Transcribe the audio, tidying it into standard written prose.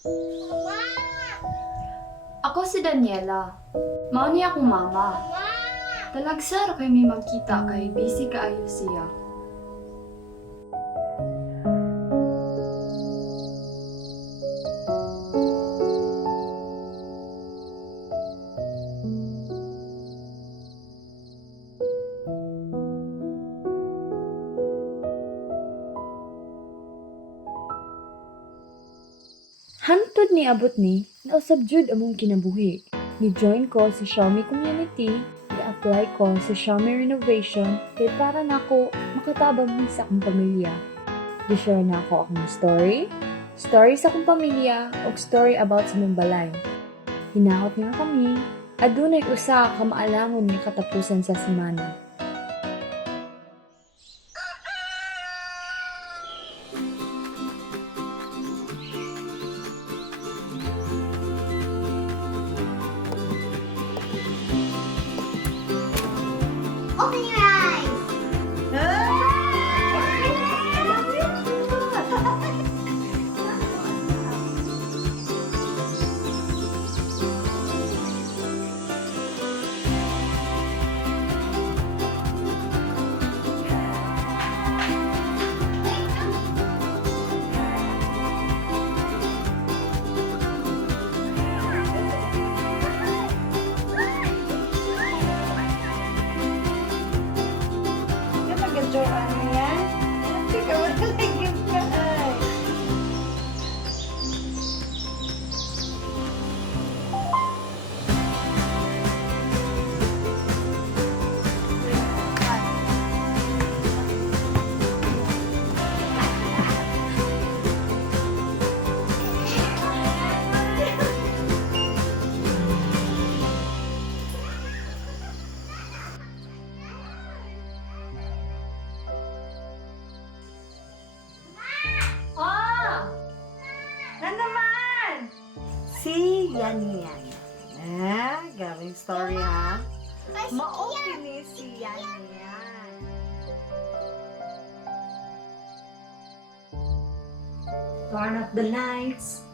Ako si Daniela. Mao ni akong mama. Talagsar kay may magkita kay busy kaayo siya. Hantod ni abot ni, nausab jud among kinabuhi. Ni-join ko sa Xiaomi community, i-apply ko sa Xiaomi Renovation, kay para nako makatabang sa akong pamilya. Di-share na ako akong story sa akong pamilya, o story about sa mong balay. Hinaot nga kami, adunay usa ka maalangon nga katapusan sa semana. Open your eyes. Nag-joke ano yan? Ikaw matalagim ka ay. Na naman! Si Yan. Gawing story ha. Ma-open ni si Yan. Turn off the lights.